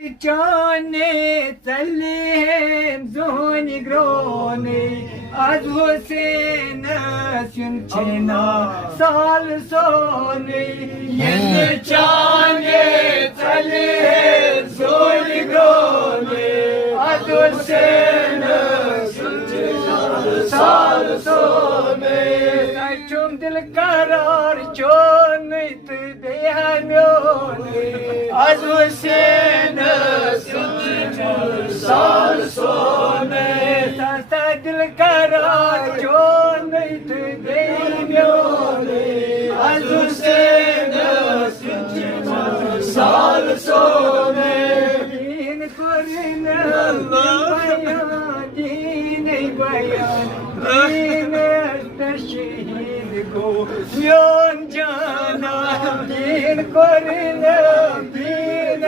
Canı tellim zoni groni az Hüseyin'e sünçina sal soni yeni canı tellim zoni groni az Hüseyin'e sünçina sal soni saçum dil karar çoni tu behamyoni az Hüseyin'e साल सोने सासा दिल करा जो नहीं तू देने से साल सोने दीन कुरिन दीन बयान दीन शहीद को योन जाना दीन कुरिन दीन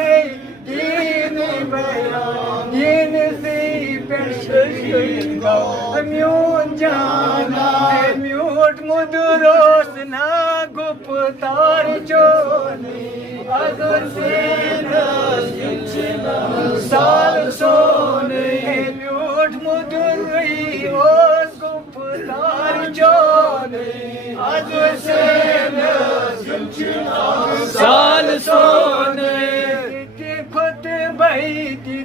दीन बयान दीन से पेशगी को म्यून जाना म्यूट मुदरोस ना गुप्तार चोनी अगर से साल सोने म्यूट मुदरी ओस गुप्तार चोनी अगर से साल सोने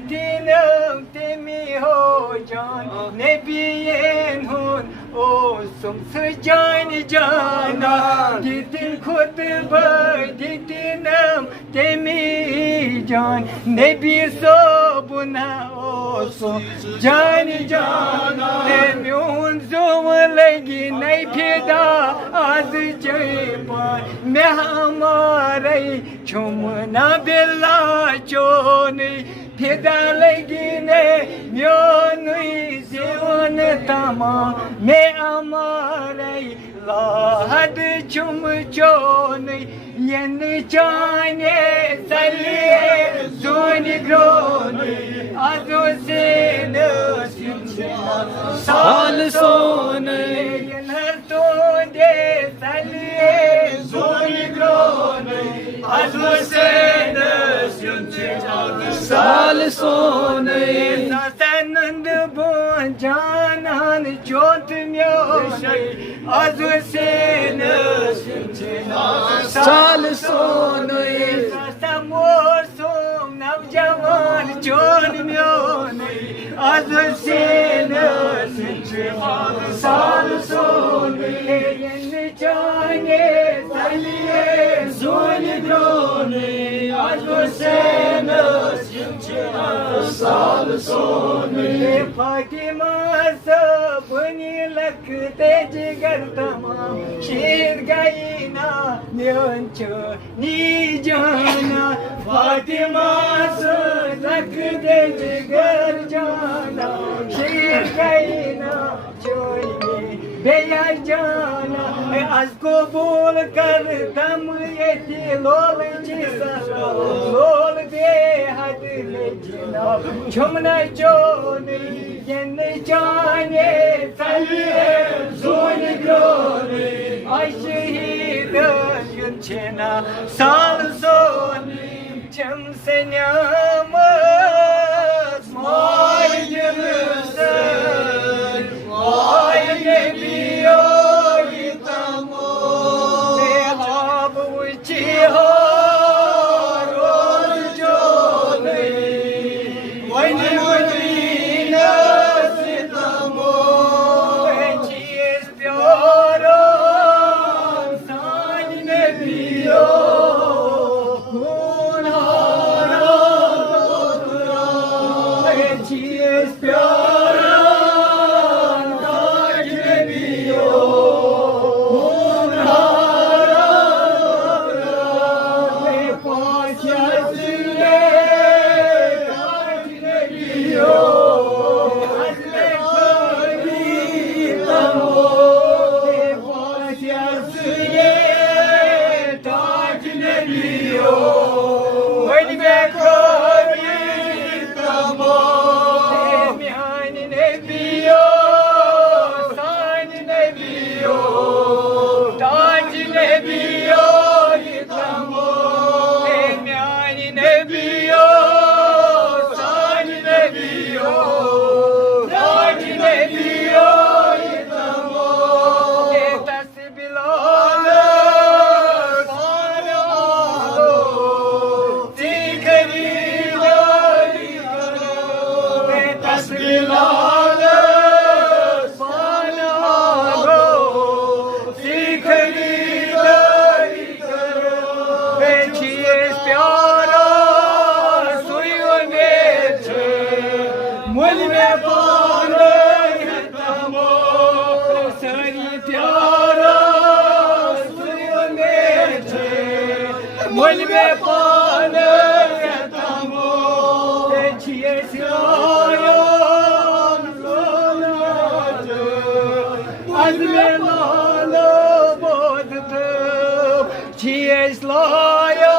Dinim temi hocan nebiyen hun olsun sıcağını cana Didin kutbay didinim temi can nebi sobuna olsun cani cana Nemyun zumlegi ney pida az ceypan me hamare çumna billa çoni फिदा लगने म्योनुई जीवन तमा में अमारे लाहद चुम चोनी यन चाने सलिए जोनी ग्रोनी आजो से साल सोने यन तो दे सलिए जोनी ग्रोनी आजो से साल सोने सनंद बोन जानान जोत म्योशै आज से साल सोने समोर सोम नवजवान जोन म्योने आज से साल सोने यन चाने सलिए जोन ग्रोने आज से साल सोने फातिमा सबनी लखते जिगर तमाम शीर गई ना न्योंच नी जाना फातिमा लखते जिगर जाना शीर गई ना चोरी बेया जाना आज को बोल कर दम ये लोल जिसा लोल बेहद में जिना झुमना चोनी यन जाने सलिए जोन ग्रोनी आई शहीद युनचना साल सोनी चम से न्यामत माय दिल से माय नेबियो इतमो बेहाब उची हो लाल पान आगो सीखरी दरी करो बेचिए प्यारा सुयोने छे मुझ में पान तमो सरी प्यारा सुयोने छे मुझ में पान तमो बेचिए सिलाया लाल बोध छियस लाया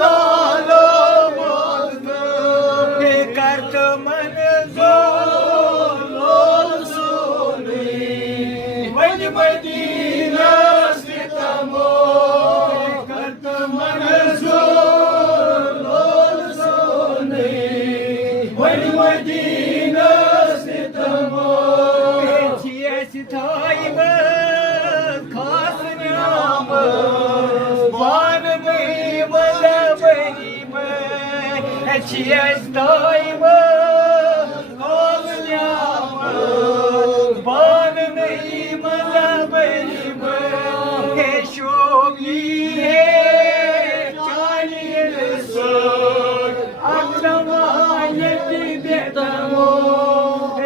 लाल बोध करत मन जो सोनी वज मदीना सितमो करत मन जो सोनी वज मदीना सितमो थाइब खास नाम वान में मलबरी में छियस थाइब खास नाम वान में मलबरी में के शोगी है चाहिए सो अक्लमायत बेतमो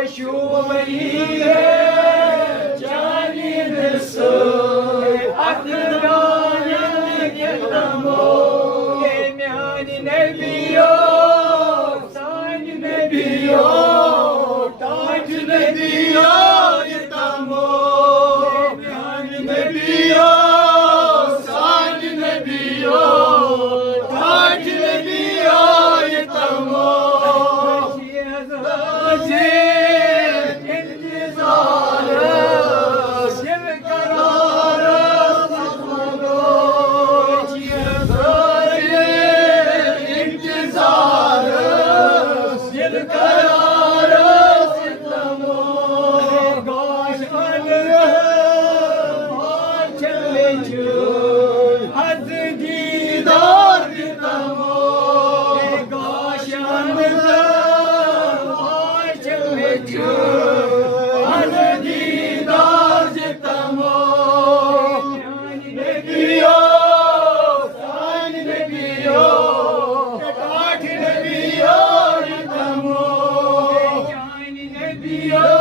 शोबरी है Be